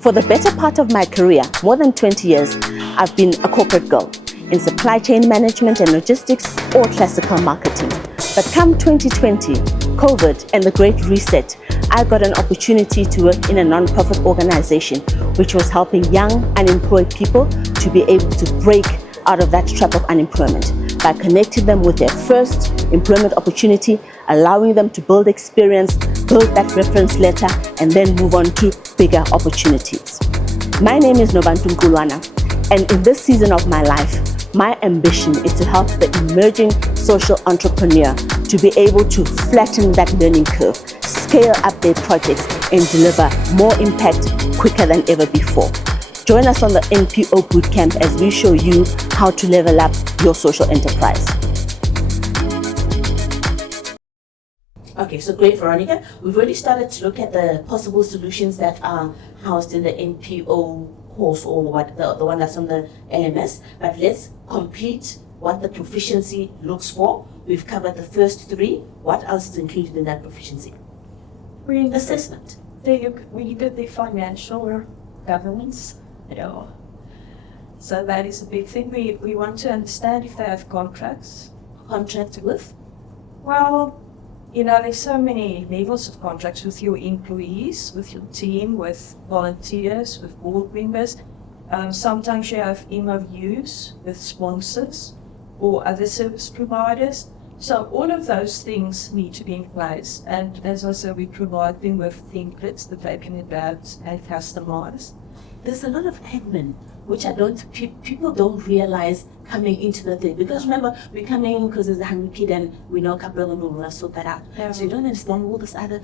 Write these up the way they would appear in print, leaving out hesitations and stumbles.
For the better part of my career, more than 20 years, I've been a corporate girl in supply chain management and logistics or classical marketing. But come 2020, COVID and the Great Reset, I got an opportunity to work in a non-profit organization which was helping young unemployed people to be able to break out of that trap of unemployment by connecting them with their first employment opportunity, allowing them to build experience, build that reference letter, and then move on to bigger opportunities. My name is Novantu Nkulwana, and in this season of my life, my ambition is to help the emerging social entrepreneur to be able to flatten that learning curve, scale up their projects, and deliver more impact quicker than ever before. Join us on the NPO Bootcamp as we show you how to level up your social enterprise. Okay, so great, Veronica. We've already started to look at the possible solutions that are housed in the NPO course, or what the one that's on the LMS. But let's complete what the proficiency looks for. We've covered the first three. What else is included in that proficiency? Assessment. We did the financial governance. So that is a big thing. We want to understand if they have contracts. Contract with? Well, there's so many levels of contracts with your employees, with your team, with volunteers, with board members. Sometimes you have MOUs with sponsors or other service providers. So all of those things need to be in place. And as I said, we provide them with templates that they can adapt and customize. There's a lot of admin, which people don't realize coming into the thing. Because remember, we come in because there's a hungry kid and we know a couple of them will sort that out. Yeah. So you don't understand all this other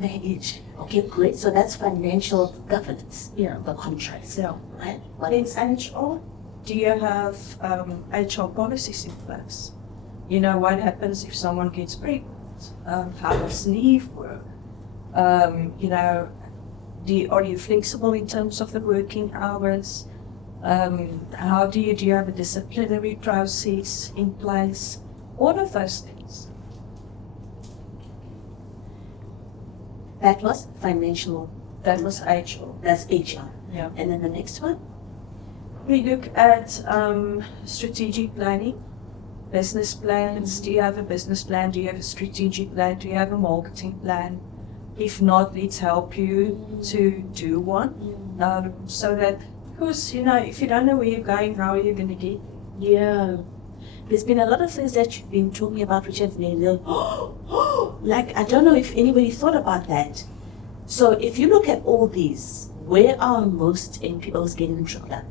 baggage. Okay, great. So that's financial governance, the contracts. Yeah. Right? In HR, do you have HR policies in place? What happens if someone gets pregnant? How does leave work? Are you flexible in terms of the working hours? How do you have a disciplinary process in place? All of those things. That was financial. That was HR. That's HR. Yeah. And then the next one? We look at strategic planning, business plans. Do you have a business plan? Do you have a strategic plan? Do you have a marketing plan? If not, let's help you to do one. So that, because, if you don't know where you're going, how are you going to get? Yeah. There's been a lot of things that you've been talking about which have been like, I don't know if anybody thought about that. So if you look at all these, where are most NPOs getting tripped up?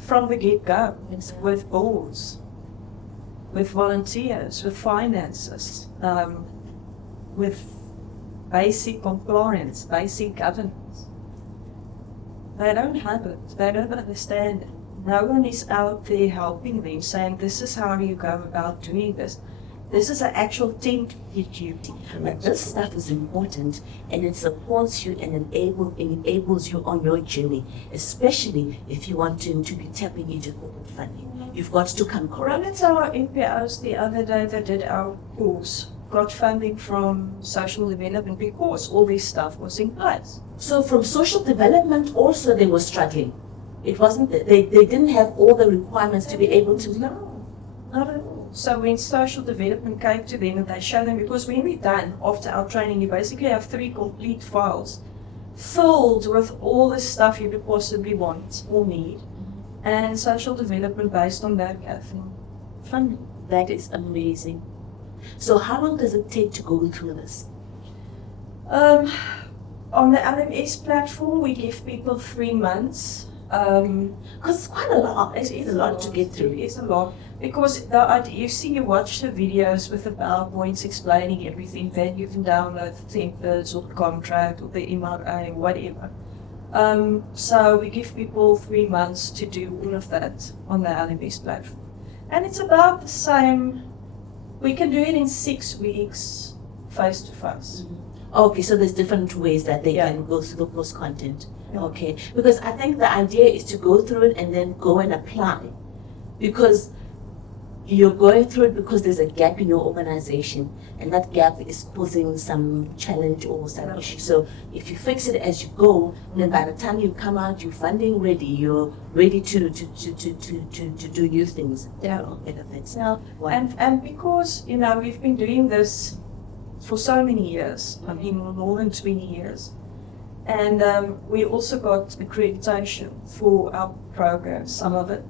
From the get-go, it's with boards, with volunteers, with finances, with basic compliance, basic governance. They don't have it. They don't understand it. No one is out there helping them, saying this is how you go about doing this. This is an actual template you. But this stuff is important, and it supports you and enables you on your journey, especially if you want to be tapping into corporate funding. You've got to come correct. One of our NPOs the other day that did our course got funding from social development because all this stuff was in place. So from social development also they were struggling. It wasn't that they didn't have all the requirements to be able to. No, not at all. So when social development came to them and they showed them, because when we're done after our training, you basically have 3 complete files filled with all the stuff you could possibly want or need. And social development based on that funding. That is amazing. So how long does it take to go through this? On the LMS platform, we give people 3 months. Because it's quite a lot. It is a lot to get through. It is a lot. Because you watch the videos with the PowerPoints explaining everything, then you can download the templates or the contract or the MRA, whatever. So we give people 3 months to do all of that on the LMS platform. And it's about the same. We can do it in 6 weeks, face to face. Okay, so there's different ways that they can go through the course content. Yeah. Okay, because I think the idea is to go through it and then go and apply. Because you're going through it because there's a gap in your organization, and that gap is causing some challenge or some issue. So if you fix it as you go, then by the time you come out, you're funding ready, you're ready to do new things. Yeah. Benefits. Yeah. Wow. And because, we've been doing this for so many years, I mean, more than 20 years. And we also got accreditation for our programs, some of it.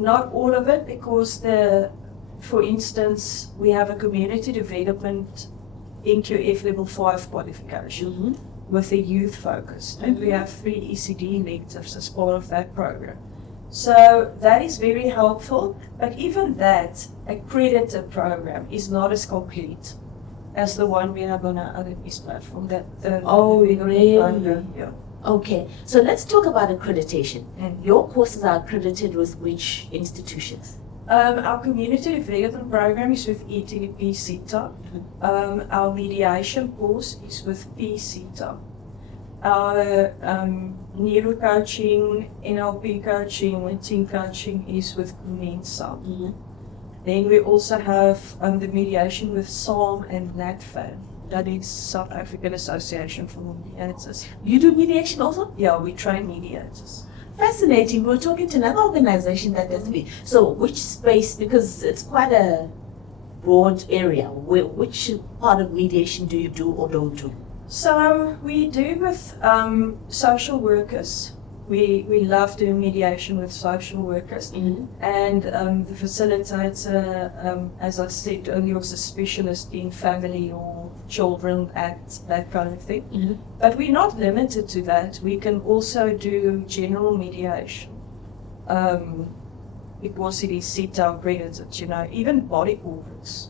Not all of it, because for instance, we have a community development NQF level 5 qualification with a youth focus, and we have 3 ECD electives as part of that program. So that is very helpful, but even that accredited program is not as complete as the one we are going to add in this platform. Really? Yeah. Okay, so let's talk about accreditation. And your courses are accredited with which institutions? Our community development program is with ETP CETA. Our mediation course is with PCETA. Our neuro-coaching, NLP coaching, and team coaching is with Mensa. Then we also have the mediation with SAM and NATFA. That is South African Association for Mediators. You do mediation also? Yeah, we train mediators. Fascinating. We're talking to another organization that does me. So which space, because it's quite a broad area, which part of mediation do you do or don't do? So we do with social workers. We love doing mediation with social workers. And the facilitator, as I said earlier, was a specialist in family or children act, that kind of thing. But we're not limited to that. We can also do general mediation. Because it is CETA accredited, even body corporates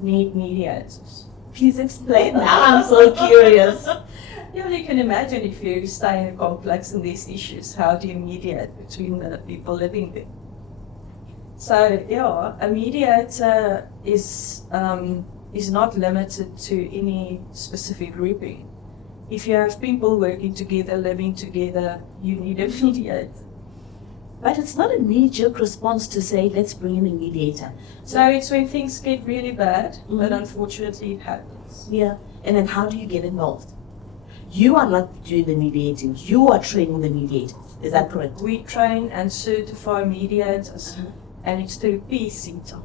need mediators. Please explain that. I'm so curious. Yeah, you can imagine if you stay in a complex and these issues, how do you mediate between the people living there? So, yeah, a mediator is not limited to any specific grouping. If you have people working together, living together, you need a mediator. But it's not a knee-jerk response to say, let's bring in a mediator. So it's when things get really bad, but unfortunately it happens. Yeah, and then how do you get involved? You are not doing the mediating, you are training the mediators. Is that correct? We train and certify mediators, and it's through PCETA,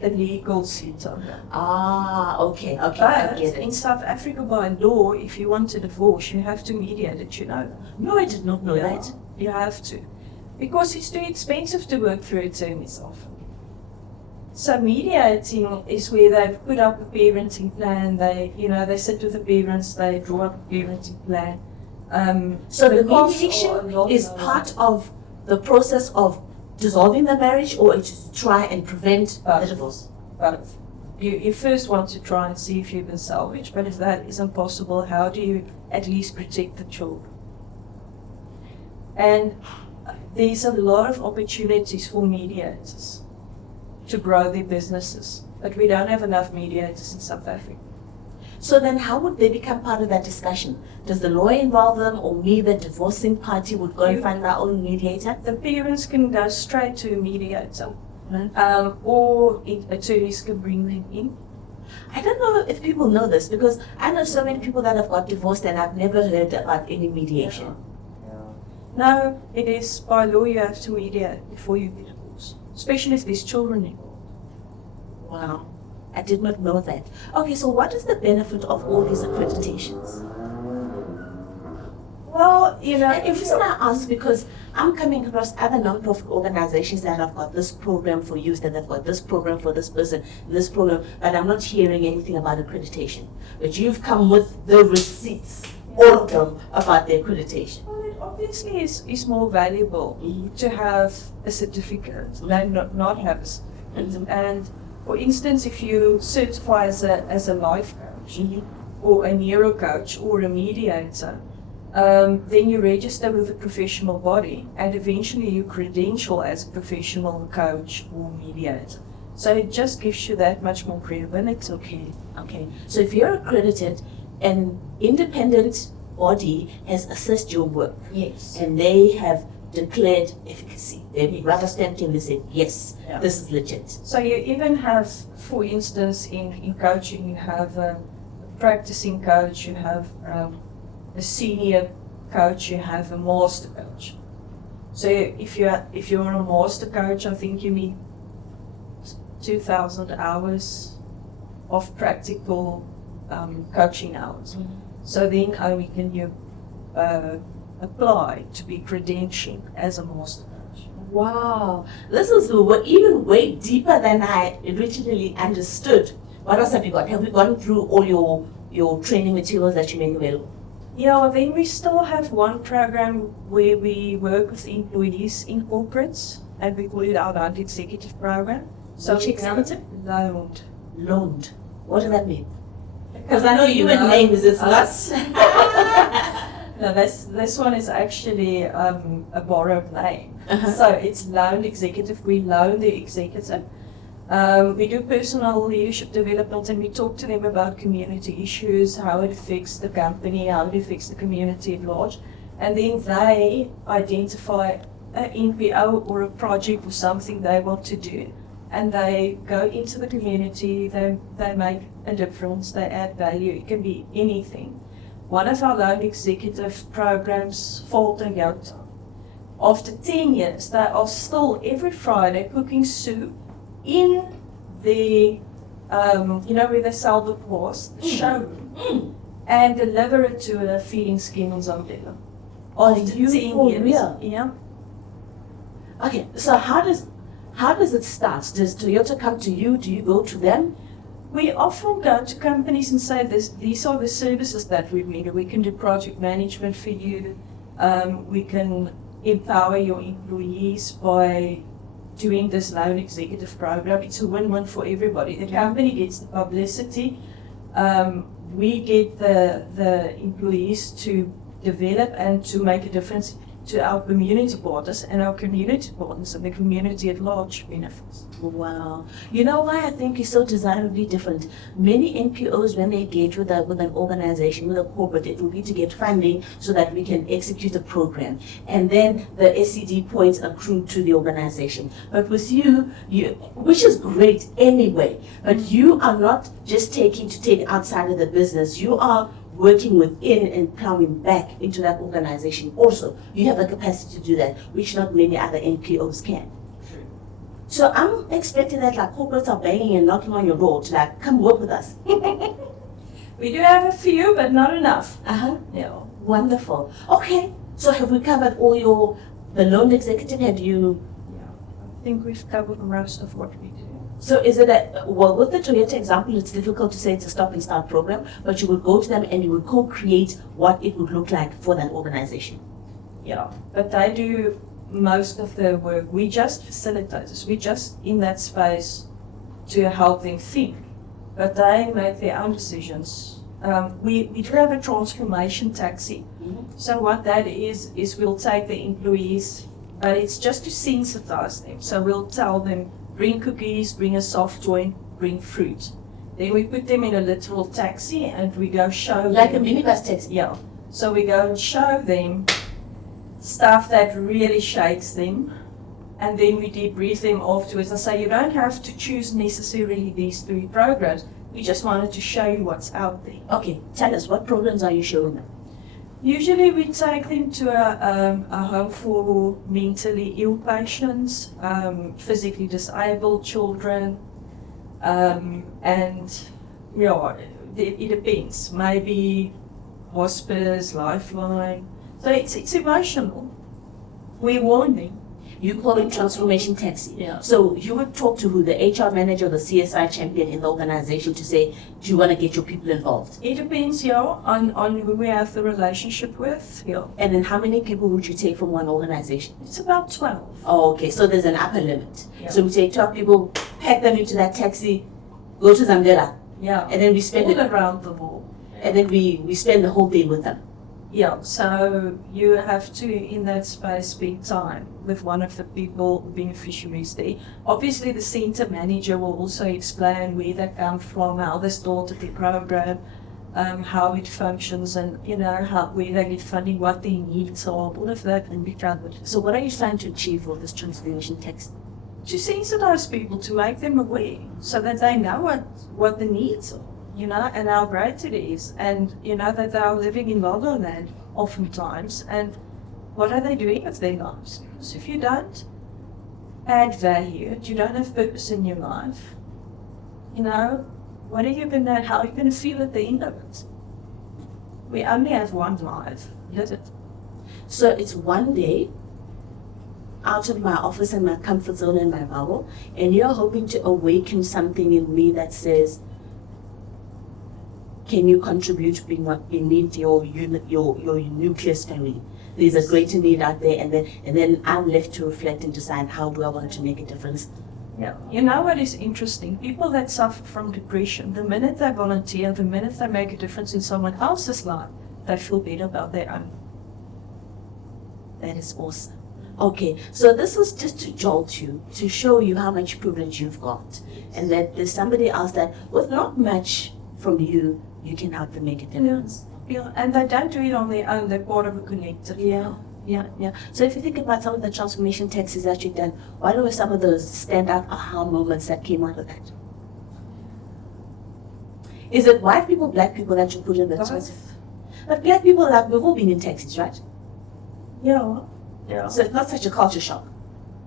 the legal CETA. Okay, I But get in it. South Africa, by law, if you want a divorce, you have to mediate it, you know. No, I did not know that. You have to. Because it's too expensive to work through attorneys often. So mediating is where they put up a parenting plan, they sit with the parents, they draw up a parenting plan. So the costs mediation are is part of the process of dissolving the marriage, or it's to try and prevent the divorce? Both. You first want to try and see if you can salvage, but if that isn't possible, how do you at least protect the children? And there's a lot of opportunities for mediators to grow their businesses, but we don't have enough mediators in South Africa. So then how would they become part of that discussion? Does the lawyer involve them, or me, the divorcing party, would go and find our own mediator? The parents can go straight to a mediator, or attorneys can bring them in. I don't know if people know this, because I know so many people that have got divorced and I've never heard about any mediation. No, it is by law you have to mediate before you get divorced, especially if there's children involved. Wow, I did not know that. Okay, so what is the benefit of all these accreditations? Well, And the reason I ask, because I'm coming across other non-profit organizations that have got this program for youth, and they've got this program for this person, this program, but I'm not hearing anything about accreditation. But you've come with the receipts, all of them, about the accreditation. Obviously, it's more valuable to have a certificate than not have a certificate. And for instance, if you certify as a life coach or a neuro coach or a mediator, then you register with a professional body, and eventually you credential as a professional coach or mediator. So it just gives you that much more credibility. Okay. So if you're accredited, an independent body has assessed your work. Yes. And they have declared efficacy. They rubber stamped and they said, yes, Yeah. this is legit. So you even have, for instance, in coaching, you have a practicing coach, you have a senior coach, you have a master coach. So if you're a master coach, I think you need 2,000 hours of practical coaching hours. So then only can you apply to be credentialed as a master coach. Wow, this is even way deeper than I originally understood. What else have you got? Have you gone through all your training materials that you make available? Yeah, then we still have one program where we work with employees in corporates, and we call it our Louned Executive Program. So Which executive? Louned. Loaned. What does that mean? Because I know you and names is us. No, this one is actually a borrowed name. Uh-huh. So it's Louned Executive. We loan the executive. We do personal leadership development, and we talk to them about community issues, how it affects the company, how it affects the community at large. And then they identify an NPO or a project or something they want to do. And they go into the community, they make a difference, they add value. It can be anything. One of our loan executive programs, Fault and Yota. After 10 years, they are still every Friday cooking soup in the, where they sell the clothes, the showroom, and deliver it to a feeding scheme in Zambia. After 10 years. Real? Yeah. Okay, so how does it start? Does Toyota come to you? Do you go to them? We often go to companies and say these are the services that we need. We can do project management for you. We can empower your employees by doing this loan executive program. It's a win-win for everybody. The company gets the publicity. We get the employees to develop and to make a difference to our community partners, and our community partners and the community at large benefits. Wow. You know why I think it's so desirably different? Many NPOs, when they engage with an organization, with a corporate, it will be to get funding so that we can execute a program. And then the SCD points accrue to the organization. But with you, which is great anyway, but you are not just taking to take outside of the business. You are working within and plowing back into that organization also. You have the capacity to do that, which not many other NPOs can. So I'm expecting that like corporates are banging and knocking on your door to like, come work with us. We do have a few, but not enough. Uh-huh. Yeah. Wonderful. Okay, so have we covered all the loan executive? Have you? Yeah. I think we've covered most of what we do. So is it with the Toyota example, it's difficult to say it's a stop and start program, but you would go to them and you would co-create what it would look like for that organization. Yeah, but they do most of the work. We just facilitators. We're just in that space to help them think, but they make their own decisions. We do have a transformation taxi. Mm-hmm. So what that is we'll take the employees, but it's just to sensitize them. So we'll tell them, bring cookies, bring a soft toy, bring fruit. Then we put them in a literal taxi and we go show Like them. a minibus taxi? Yeah. So we go and show them stuff that really shakes them, and then we debrief them afterwards and say, you don't have to choose necessarily these 3 programs. We just wanted to show you what's out there. Okay, tell us, what programs are you showing them? Usually we take them to a home for mentally ill patients, physically disabled children, and yeah, it depends. Maybe hospice, lifeline. So it's emotional. We warn them. You call it transformation taxi. Yeah. So you would talk to who, the HR manager or the CSI champion in the organization to say, do you want to get your people involved? It depends, yeah, on who we have the relationship with. Yeah. And then how many people would you take from one organization? It's about 12. Oh, okay, so there's an upper limit. Yeah. So we take 12 people, pack them into that taxi, go to Zambia, Yeah. and then we spend all it, around the world. and then we spend the whole day with them. Yeah, so you have to, in that space, spend time with one of the people, beneficiaries there. Obviously, the center manager will also explain where they come from, how they started the program, how it functions, and how where they get funding, what their needs are, all of that can be covered. So what are you trying to achieve with this transformation text? To sensitize people, to make them aware, so that they know what the needs are, and how great it is, and that they are living in Wonderland oftentimes, and what are they doing with their lives? Because if you don't add value, you don't have purpose in your life, what are you gonna? How are you gonna feel at the end of it? We only have one life, is it? So it's one day out of my office and my comfort zone and my bubble, and you're hoping to awaken something in me that says, can you contribute beneath your nucleus family? There's a greater need out there, and then I'm left to reflect and decide, how do I want to make a difference? Yeah. You know what is interesting? People that suffer from depression, the minute they volunteer, the minute they make a difference in someone else's life, they feel better about their own. That is awesome. Okay, so this is just to jolt you, to show you how much privilege you've got, and that there's somebody else that, with not much from you, you can help them make a difference. Yeah, and they don't do it on their own, they're part of a collective. Yeah. So if you think about some of the transformation texts that you've done, what were some of those standout aha moments that came out of that? Is it white people, black people that you put in the text? But black people, like, we've all been in taxis, right? Yeah. So it's not such a culture shock.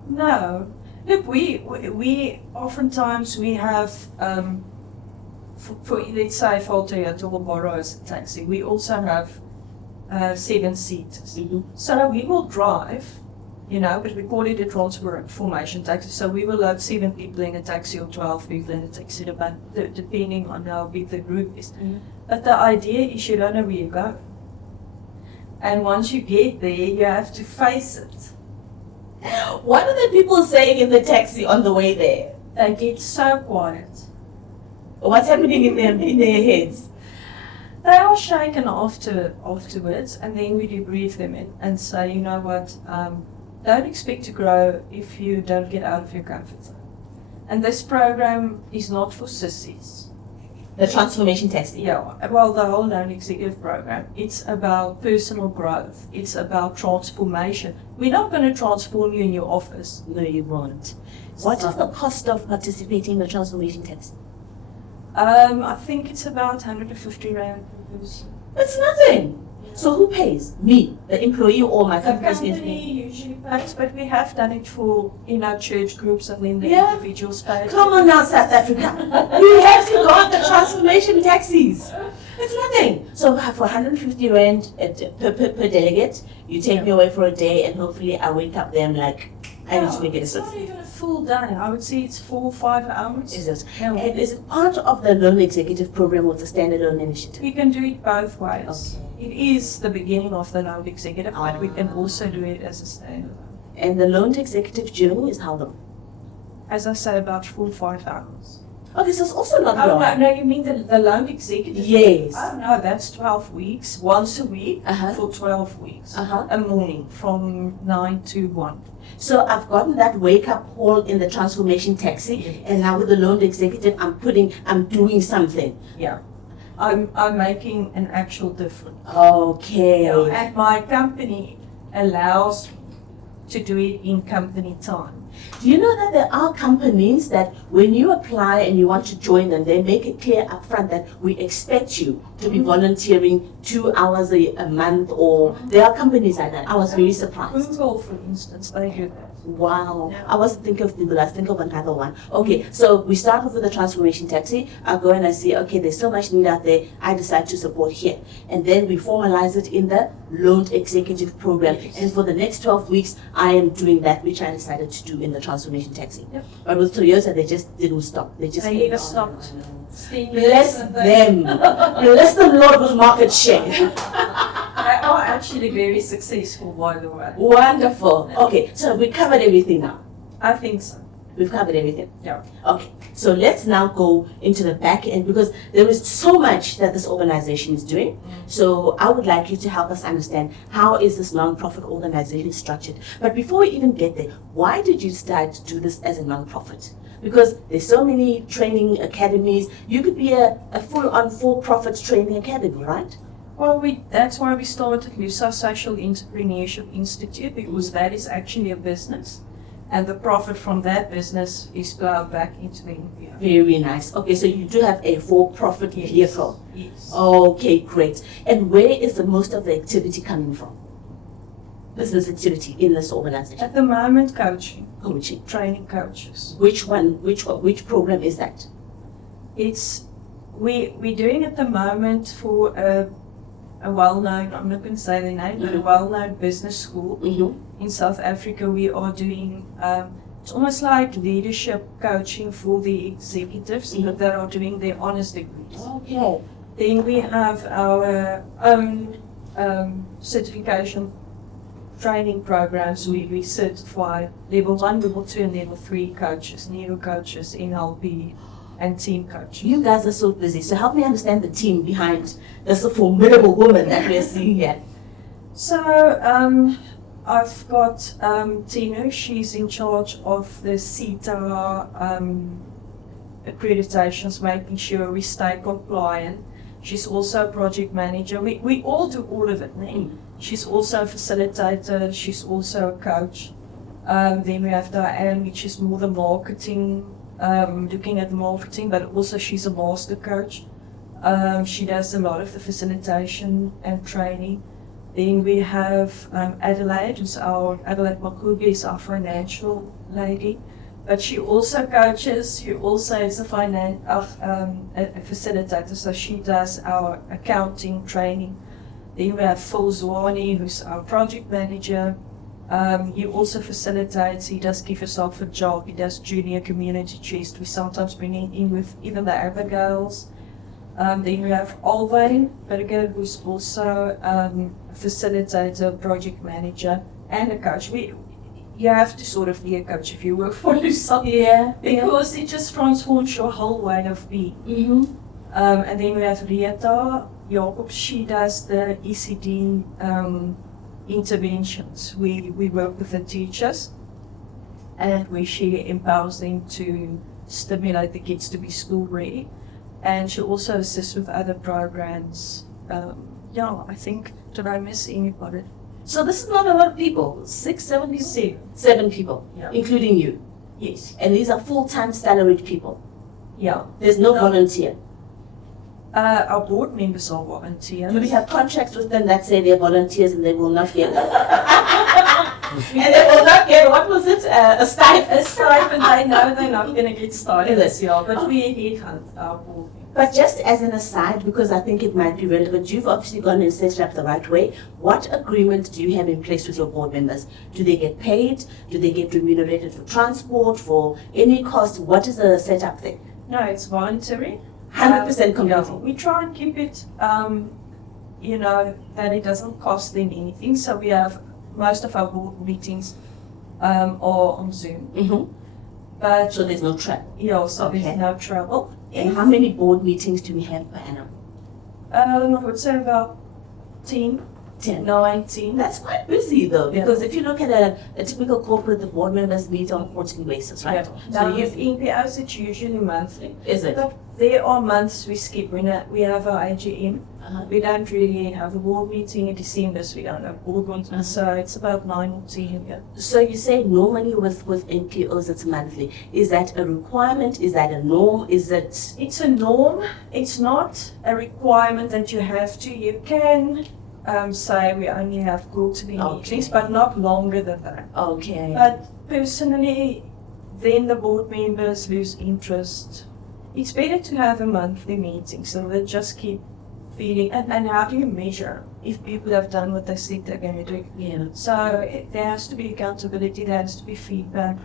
No. Look, we oftentimes we have, for let's say Voltaire to borrow a taxi, we also have 7 seats. Mm-hmm. So we will drive, but we call it a transformation taxi. So we will load 7 people in a taxi or 12 people in a taxi, depending on how big the group is. Mm-hmm. But the idea is you don't know where you go. And once you get there, you have to face it. What are the people saying in the taxi on the way there? They get so quiet. What's happening in their heads? They are shaken afterwards, and then we debrief them and say, you know what, don't expect to grow if you don't get out of your comfort zone. And this program is not for sissies. The transformation taxi. Yeah, well, the whole non-executive program, it's about personal growth. It's about transformation. We're not going to transform you in your office. No, you won't. What is the cost of participating in the transformation taxi? I think it's about 150 rand per person. It's nothing. So who pays? Me, the employee, or my The company? company usually pays, but we have done it for church groups and then the Yeah. individuals pay. Come on now, South Africa. You have to go on the transformation taxis. It's nothing. So for 150 rand per delegate, you take me away for a day, and hopefully I wake up there and like, I need to make a It's difference. not even a full day. I would say it's 4 or 5 hours. Is it? Yeah. And is it part of the loan executive program or the standard loan initiative? We can do it both ways. Okay. It is the beginning of the loan executive, but we can also do it as a standalone. And the loan executive journey is how long? As I say, about 4 or 5 hours. Okay, so it's also not Oh, long. no, you mean the loan executive? Yes. Oh, no, that's 12 weeks, once a week Uh-huh. for 12 weeks. Uh-huh. A morning from 9 to 1. So I've gotten that wake up call in the transformation taxi, Yes. and now with the loan executive, I'm doing something. Yeah. I'm making an actual difference. Okay. And my company allows me to do it in company time. Do you know that there are companies that when you apply and you want to join them, they make it clear up front that we expect you to be volunteering 2 hours a month, or there are companies like that. I was very surprised. Google, for instance, they do that. Wow. I wasn't thinking of Google, I was thinking of another one. Okay, so we start off with the transformation taxi. I go and I see, okay, there's so much need out there, I decide to support here. And then we formalize it in the loan executive program. Yes. And for the next 12 weeks, I am doing that, which I decided to do in the transformation taxi. Yep. But with Toyota, they just didn't stop. They just They kept never on. stopped. Bless them. Bless the Lord with market share. They are actually very successful, by the way. Wonderful. Okay, so we covered everything now. I think so. We've covered everything. Yeah. Okay, so let's now go into the back end because there is so much that this organization is doing. So I would like you to help us understand how is this non-profit organization structured. But before we even get there, why did you start to do this as a non-profit? Because there's so many training academies. You could be a full-on for-profit training academy, right? Well, that's why we started Lusa SocialEntrepreneurship Institute, because that is actually a business. And the profit from that business is plowed back into the NPO. Very nice. Okay, so you do have a for-profit vehicle. Yes. Okay, great. And where is the most of the activity coming from? Business activity in this organization? At the moment, coaching. Coaching. Training coaches. Which program is that? We're doing at the moment for a well-known, I'm not going to say the name, but a well-known business school in South Africa. We are doing, it's almost like leadership coaching for the executives that are doing their honors degrees. Okay. Then we have our own certification training programs. We certify level 1, level 2, and level 3 coaches, neuro coaches, NLP, and team coaches. You guys are so busy. So help me understand the team behind this formidable woman that we're seeing here. So I've got Tinu. She's in charge of the CETA accreditations, making sure we stay compliant. She's also a project manager. We all do all of it. She's also a facilitator. She's also a coach. Then we have Diane, which is more the marketing, looking at the marketing, but also she's a master coach. She does a lot of the facilitation and training. Then we have Adelaide, Adelaide Makubi is our financial lady. But she also coaches, she also is a facilitator, so she does our accounting training. Then we have Phil Zwani, who's our project manager. He also facilitates, he does give himself a job, he does junior community chest. We sometimes bring him in with even the Arab girls. Then we have Alwyn Berger, who's also a facilitator, project manager, and a coach. You have to sort of be a coach if you work for Lusa. Yeah. Because it just transforms your whole way of being. And then we have Rita Jacob, she does the ECD interventions. We work with the teachers and she empowers them to stimulate the kids to be school ready. And she also assists with other programs. I think, did I miss anybody? So this is not a lot of people, 7 people, including you. Yes. And these are full-time salaried people. Yeah. There's no volunteer. Our board members are volunteers. Do we have contracts with them that say they're volunteers and they will not get and they will not get, what was it, a stipend? A stipend, I know they're not going to get started this year, but we headhunt our board members. But just as an aside, because I think it might be relevant, you've obviously gone and set it up the right way. What agreement do you have in place with your board members? Do they get paid? Do they get remunerated for transport, for any cost? What is the setup there? No, it's voluntary. 100% completely. We try and keep it, that it doesn't cost them anything. So we have most of our board meetings are on Zoom. But so there's no travel? Yeah, so there's no travel. And how many board meetings do we have per annum? I would say about 10. 19. That's quite busy though, because if you look at a typical corporate, the board members meet on a quarterly basis, right? Yeah. Now with NPOs, it's usually monthly. Is it? But there are months we skip. We have our AGM. We don't really have a board meeting in December, so we don't have board meetings. So it's about 9 or 10. Yeah. So you say normally with NPOs it's monthly. Is that a requirement? Is that a norm? Is it? It's a norm. It's not a requirement that you have to. You can say we only have quarterly meetings, but not longer than that. Okay. But personally, then the board members lose interest. It's better to have a monthly meeting so they just keep feeling. And how do you measure if people have done what they said they're going to do? Yeah. So there has to be accountability, there has to be feedback.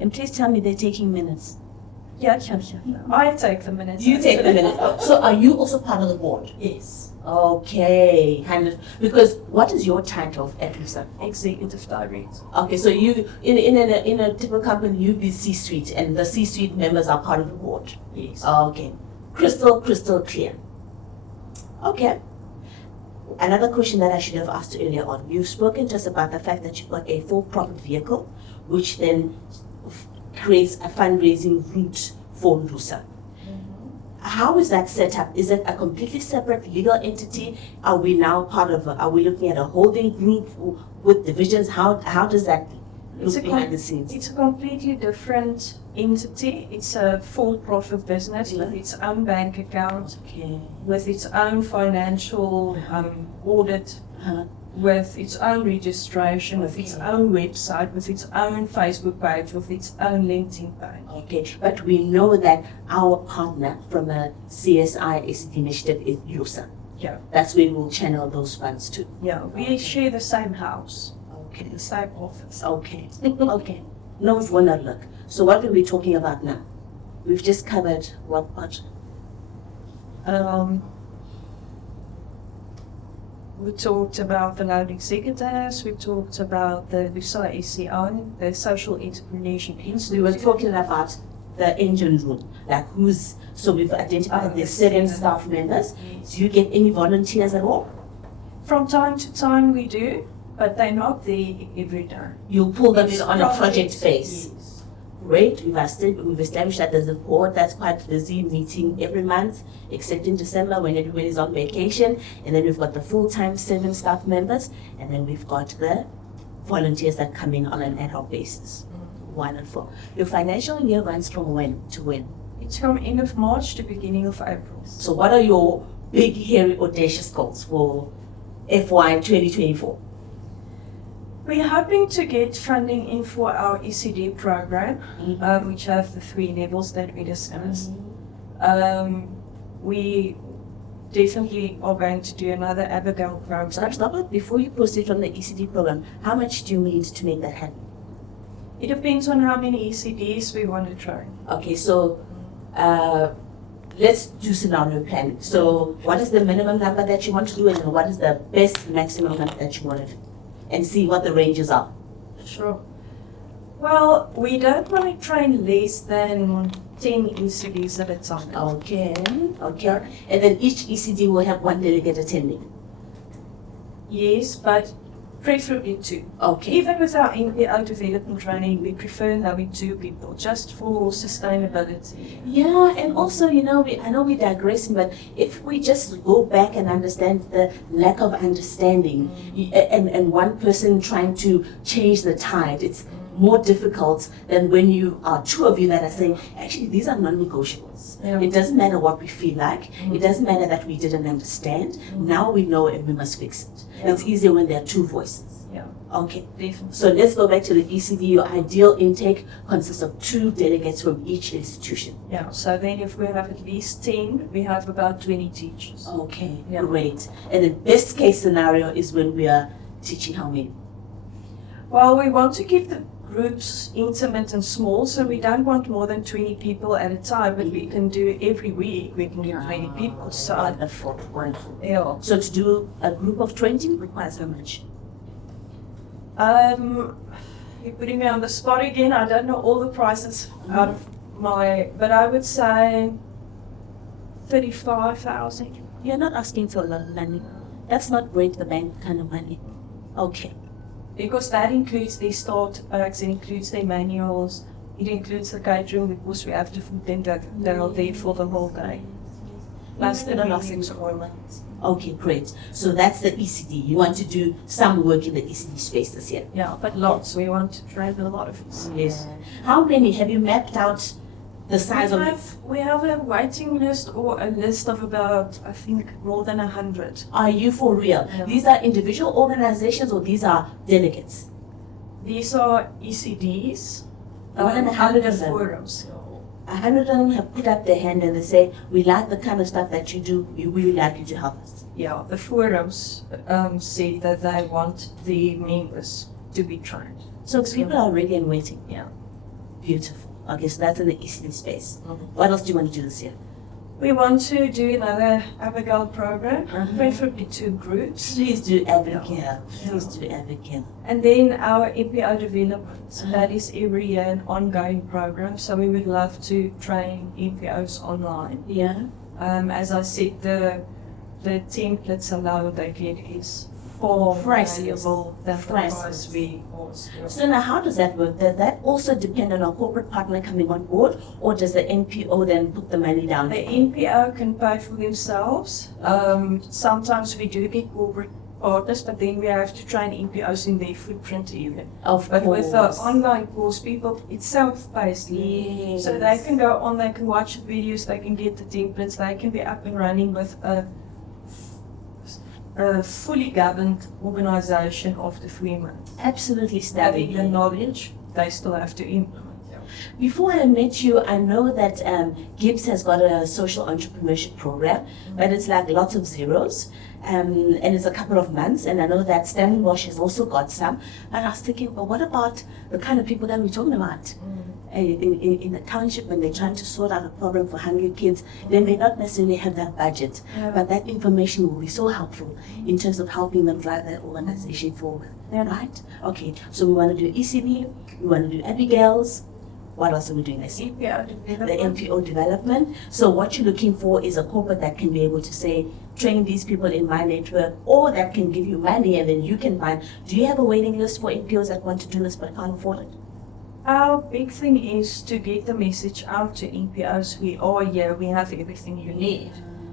And please tell me they're taking minutes. Yeah, I take the minutes. You take the minutes. So are you also part of the board? Yes. Okay, because what is your title at Lusa? Executive Director. Okay, so you in a typical company you be C-suite, and the C-suite members are part of the board. Yes. Okay, crystal clear. Okay. Another question that I should have asked earlier on. You've spoken to us about the fact that you've got a for-profit vehicle, which then creates a fundraising route for Lusa. How is that set up? Is it a completely separate legal entity? Are we now part of? Are we looking at a holding group with divisions? How does that look behind the scenes? It's a completely different entity. It's a for-profit business with its own bank account, with its own financial audit, with its own registration, with its own website, with its own Facebook page, with its own LinkedIn page. Okay, but we know that our partner from a CSI ACT initiative is Lusa. Yeah. That's where we'll channel those funds to. Yeah, we share the same house, Okay. the same office. Okay. Okay. No, we've won that look. So what are we talking about now? We've just covered what part? We talked about the loan executives, we talked about the Lusa SCO, the Social Entrepreneurship We were Institute. talking about the engine room, like so we've identified the 7 staff members. Do you get any volunteers at all? From time to time we do, but they're not there every day. You'll pull them It's in on a project projects, base. yes. Great, we've established that there's a board that's quite busy meeting every month, except in December when everybody's on vacation. And then we've got the full-time 7 staff members, and then we've got the volunteers that come in on an ad hoc basis. Wonderful. Your financial year runs from when to when? It's from end of March to beginning of April. So what are your big, hairy, audacious goals for FY 2024? We're hoping to get funding in for our ECD program, which have the 3 levels that we discussed. We definitely are going to do another Abigail program. Stop it. Before you proceed on the ECD program, how much do you need to make that happen? It depends on how many ECDs we want to try. Okay, so let's do scenario planning. So what is the minimum number that you want to do, and what is the best maximum number that you want to do? And see what the ranges are. Sure. Well, we don't want to train less than 10 ECDs at a time. Okay. And then each ECD will have 1 delegate attending. Yes, but preferably 2. Okay. Even with our NPO development training, we prefer having 2 people, just for sustainability. Yeah, and also, I know we're digressing, but if we just go back and understand the lack of understanding, and one person trying to change the tide, it's more difficult than when you are 2 of you that are saying, actually, these are non-negotiables. Yeah. It doesn't matter what we feel like. It doesn't matter that we didn't understand. Now we know and we must fix it. Yeah. It's easier when there are 2 voices. Yeah, Okay. definitely. So let's go back to the ECD. Your ideal intake consists of 2 delegates from each institution. Yeah, so then if we have at least 10, we have about 20 teachers. Okay, Yeah. great. And the best case scenario is when we are teaching how many? Well, we want to keep the groups intimate and small, so we don't want more than 20 people at a time, but we can do every week, we can do 20 people. So, Wonderful. yeah. So to do a group of 20 requires how much? You're putting me on the spot again. I don't know all the prices out of but I would say 35,000. You're not asking for a lot of money. That's not break the bank kind of money. Okay. Because that includes their start packs, it includes their manuals, it includes the catering, because we have to feed them that they're all there for the whole day. Plus the meetings or Okay, great. So that's the ECD. You want to do some work in the ECD space this year? yeah, but lots. We want to train a lot of it. Yes. How many have you mapped out the size of? We have a waiting list or a list of about, I think, more than 100. Are you for real? Yeah. These are individual organizations or these are delegates? These are ECDs, More than 100 of them. forums. 100 of them have put up their hand and they say, we like the kind of stuff that you do, we really like you to help us. Yeah, the forums say that they want the members to be trained. So people are ready and waiting. Yeah. Beautiful. Okay, so that's in the ECD space. What else do you want to do this year? We want to do another Abigail program, preferably 2 groups. Please do Abigail. Please do Abigail. And then our NPO development, that is every year an ongoing program, so we would love to train NPOs online. Yeah. As I said, the templates alone they get is far valuable than the price we ask. So now how does that work? Does that also depend on a corporate partner coming on board, or does the NPO then put the money down? The NPO can pay for themselves. Sometimes we do get corporate partners, but then we have to train NPOs in their footprint even. But with the online course, people, it's self-paced. Yes. So they can go on, they can watch the videos, they can get the templates, they can be up and running with a fully governed organization after 3 months. Absolutely Having stunning. the knowledge, they still have to implement. Before I met you, I know that Gibbs has got a social entrepreneurship program, but it's like lots of zeros, and it's a couple of months, and I know that Stellenbosch has also got some. And I was thinking, but what about the kind of people that we're talking about? In the township, when they're trying to sort out a problem for hungry kids, they may not necessarily have that budget, but that information will be so helpful in terms of helping them drive their organization forward, right? Okay, so we want to do ECB, we want to do Abigail's. What else are we doing this year? The NPO development. So what you're looking for is a corporate that can be able to say, train these people in my network, or that can give you money and then you can find. Do you have a waiting list for NPOs that want to do this but can't afford it? Our big thing is to get the message out to NPOs. We are here, we have everything you need.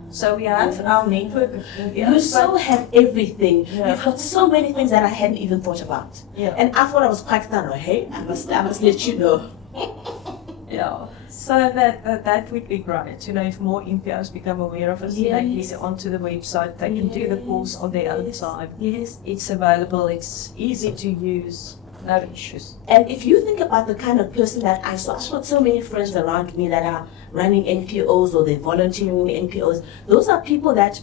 So we have our network of NPOs. You so have everything. You've got so many things that I hadn't even thought about. And I thought I was quite thorough, hey? I must let you know. So that would be great. You know, if more NPOs become aware of us, they can get onto the website, they can do the course on their own time. Yes. It's available, it's easy to use, no issues. And if you think about the kind of person that I've got so many friends around me that are running NPOs or they're volunteering in NPOs, those are people that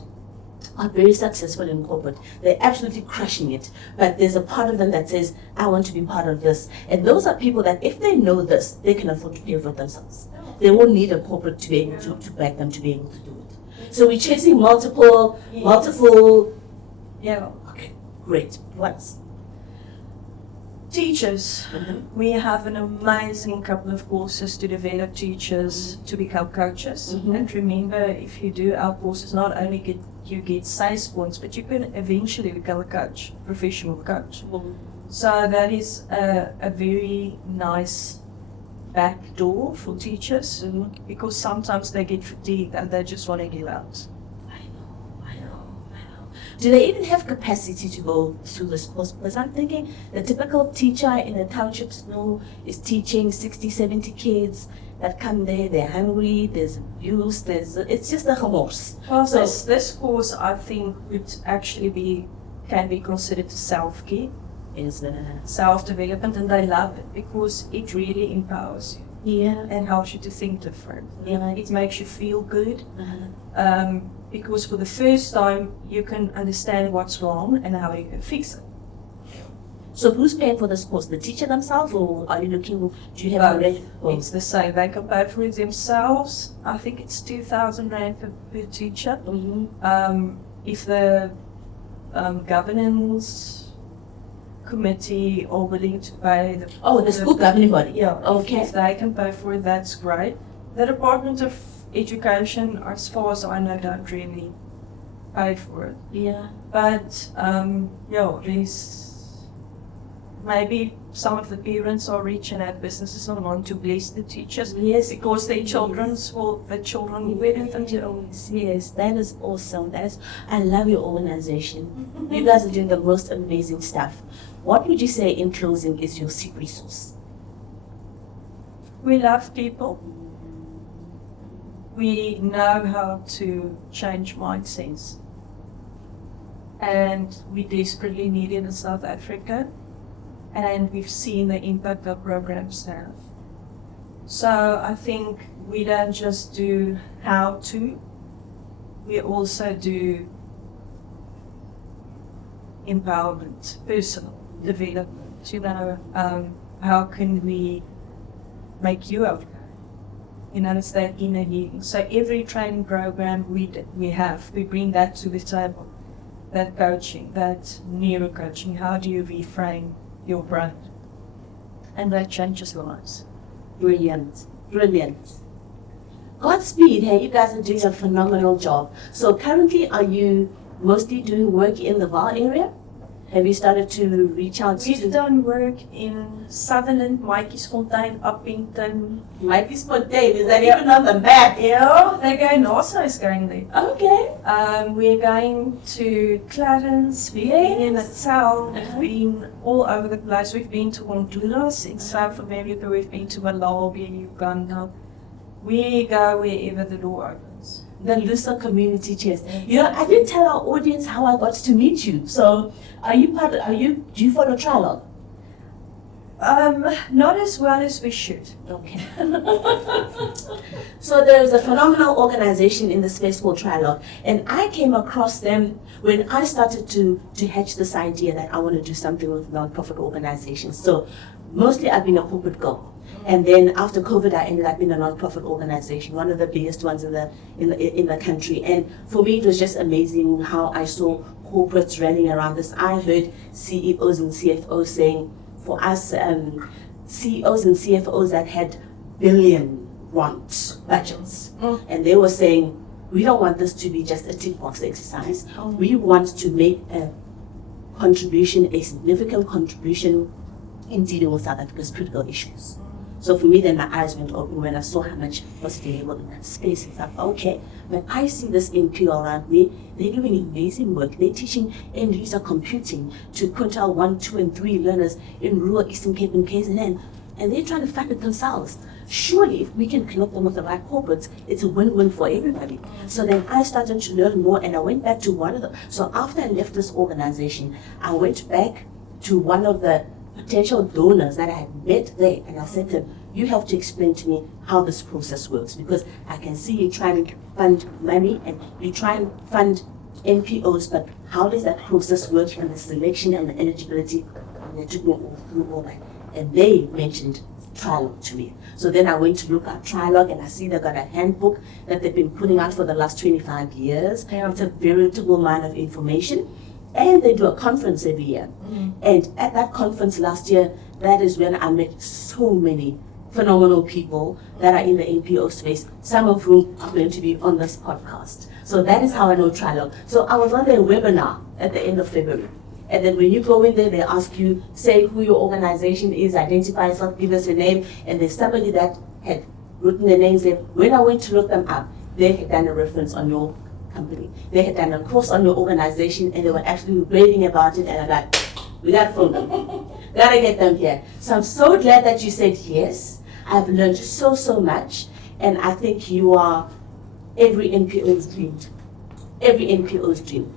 are very successful in corporate. They're absolutely crushing it. But there's a part of them that says, I want to be part of this. And those are people that if they know this, they can afford to pay for it themselves. They won't need a corporate to be able to back them to be able to do it. So we're chasing multiple. Okay, great. What's teachers. We have an amazing couple of courses to develop teachers to become coaches. And remember, if you do our courses, not only get sales points, but you can eventually become a coach, professional coach. So that is a very nice back door for teachers, because sometimes they get fatigued and they just want to get out. I know. Do they even have capacity to go through this course? Because I'm thinking the typical teacher in a township school is teaching 60, 70 kids that come there, they're hungry, there's abuse, it's just a horse. Well, so this course I think would actually can be considered self-care. Is self-development, and they love it because it really empowers you and helps you to think different. It makes you feel good because for the first time you can understand what's wrong and how you can fix it. So who's paying for this course? The teacher themselves, or are you looking? Do you have already? It's the same. They can pay for it themselves. I think it's 2,000 rand per teacher. If the governance committee are willing to pay the school governing body. Okay. If they can pay for it, that's great. The Department of Education, as far as I know, don't really pay for it. But there's maybe some of the parents are rich and have businesses and want to bless the teachers. Because their children will benefit. Yes, that is awesome. I love your organization. You guys are doing the most amazing stuff. What would you say in closing is your secret sauce? We love people. We know how to change mindsets. And we desperately need it in South Africa. And we've seen the impact our programs have. So I think we don't just do how to, we also do empowerment, personal development. How can we make you okay. You know, it's that inner healing. So every training program we bring that to the table. That coaching, that neuro-coaching, how do you reframe your brain? And that changes lives. Brilliant, brilliant. Godspeed, hey, you guys are doing a phenomenal job. So currently, are you mostly doing work in the Vaal area? Have you started to reach out to... We've done work in Sutherland, Maatjiesfontein, Uppington. Maatjiesfontein, is that even on the map? Yeah, they're going, NASA is going there. Okay. We're going to Clarence, we've been in Natal, we've been all over the place. We've been to Honduras in South America, we've been to Malawi, Uganda. We go wherever the door opens. The Lusa community chest. You know, I didn't tell our audience how I got to meet you. So, do you follow Trilogue? Not as well as we should. Okay. So there is a phenomenal organization in the space called Trilogue, and I came across them when I started to hatch this idea that I want to do something with non-profit organizations. So mostly I've been a corporate girl. And then after COVID, I ended up in a non-profit organization, one of the biggest ones in the country. And for me, it was just amazing how I saw corporates rallying around this. I heard CEOs and CFOs saying, for us, CEOs and CFOs that had billion-rand budgets, and they were saying, we don't want this to be just a tick box exercise. We want to make a contribution, a significant contribution in dealing with South Africa's critical issues. So for me, then my eyes went open when I saw how much was available in that space. It's like, okay, when I see this NPO around me, they're doing amazing work. They're teaching end user computing to quintile 1, 2, and 3 learners in rural Eastern Cape and KZN, and they're trying to fund it themselves. Surely, if we can connect them with the right corporates, it's a win-win for everybody. So then I started to learn more, and I went back to one of the. So after I left this organization, I went back to one of the potential donors that I had met there, and I said to him, you have to explain to me how this process works, because I can see you trying to fund money and you try and fund NPOs, but how does that process work, and the selection and the eligibility? And they took me through all that, and they mentioned Trilogue to me. So then I went to look at Trilogue, and I see they've got a handbook that they've been putting out for the last 25 years. Yeah. It's a veritable amount of information. And they do a conference every year. And at that conference last year, that is when I met so many phenomenal people that are in the NPO space, some of whom are going to be on this podcast. So that is how I know Trilogue. So I was on their webinar at the end of February. And then when you go in there, they ask you, say who your organization is, identify yourself, give us your name. And there's somebody that had written their names there. When I went to look them up, they had done a reference on your company. They had done a course on your organization, and they were actually raving about it, and I'm like, we gotta phone them. Gotta get them here. So I'm so glad that you said yes. I've learned so much, and I think you are every NPO's dream. Every NPO's dream.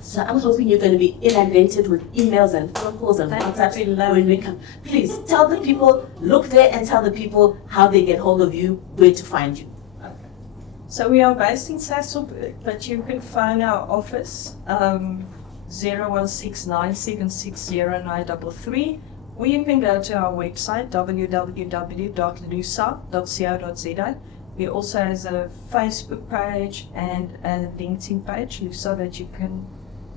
So I'm hoping you're going to be inundated with emails and phone calls and WhatsApp when we come. Please tell the people, look there and tell the people how they get hold of you, where to find you. So we are based in Sasolburg, but you can find our office 0169760933, or you can go to our website www.lusa.co.za. We also have a Facebook page and a LinkedIn page, Lusa, that you can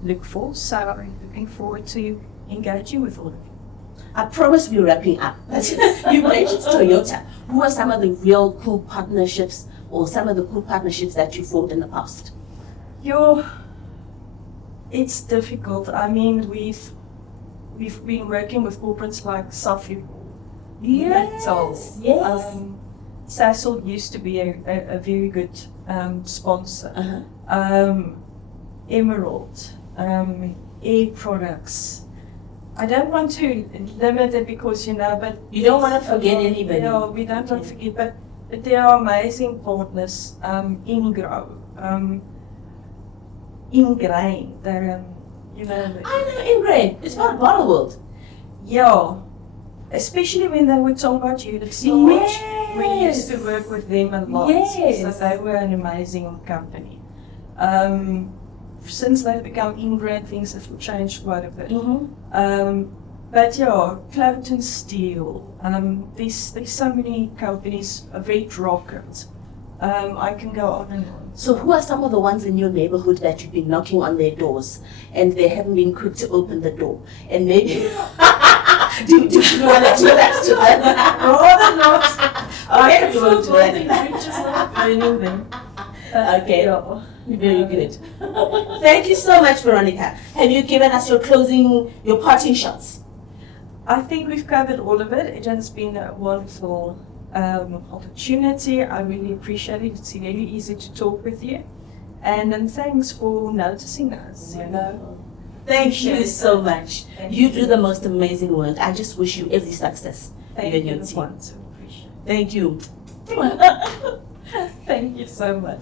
look for. So I'm looking forward to engaging with all of you. I promise we're wrapping up. You mentioned Toyota. Who are some of the real cool partnerships, or some of the cool partnerships that you formed in the past? It's difficult. I mean, we've been working with corporates like Safi. Yes. Sasol used to be a very good sponsor. Emerald, Air Products. I don't want to limit it because, but you don't want to forget anybody. No, we don't want to forget, but there are amazing partners. Ingrain, they're, I know Ingrain. It's part of Bottle World. Yeah, especially when they were talking about you so much. We used to work with them a lot. Yes. So they were an amazing company. Since they've become Ingrain, things have changed quite a bit. But yeah, Clapton Steel. There's so many companies, Red Rocket. I can go on and on. So who are some of the ones in your neighborhood that you've been knocking on their doors and they haven't been quick to open the door? And maybe do you want to do that to them? Rather not. Okay, you won't do that. We're just not burning them. Okay. Yeah. Very good. Thank you so much, Veronica. Have you given us your parting shots? I think we've covered all of it. It has been a wonderful opportunity. I really appreciate it. It's really easy to talk with you. And thanks for noticing us, you know. Thank you so much. You do the most amazing work. I just wish you every success. Thank you and you. your team. Appreciate it. Thank you. Thank you so much.